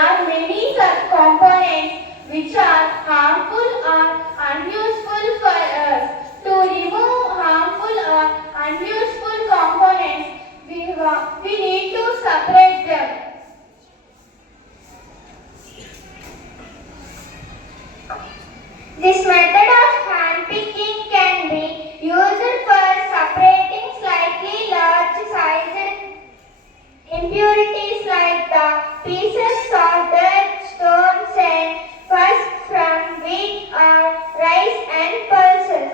are many subcomponents which are harmful or unuseful for us. To remove harmful or unuseful components, we need to separate them. This method of hand picking can be used for separating slightly large sized impurities like the pieces of dirt, stones and husk from wheat or rice and pulses.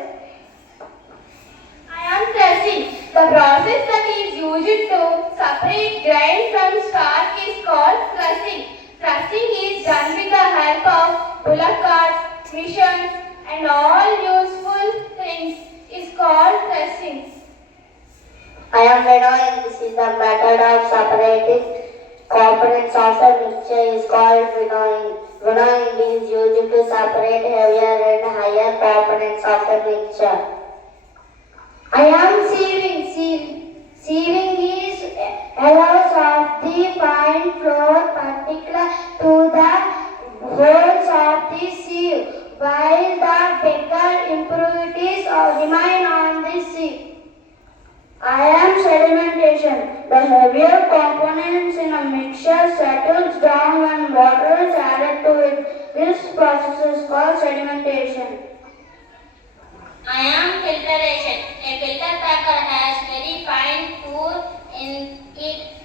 I am pressing. The process that is used to separate grain from starch is called pressing. Pressing is done with the help of bullock carts, missions and all useful things is called pressing. I am winnowing. This is the method of separating components of a mixture is called winnowing. Winnowing is used to separate heavier and higher components of a mixture. I am sieving. Sieving is allows of the fine flour particular to the holes of the sieve, while the bigger impurities remain on the sieve. I am sedimentation. The heavier components in a mixture settles down when water is added to it. This process is called sedimentation. I am filtration. A filter paper has very fine pore in it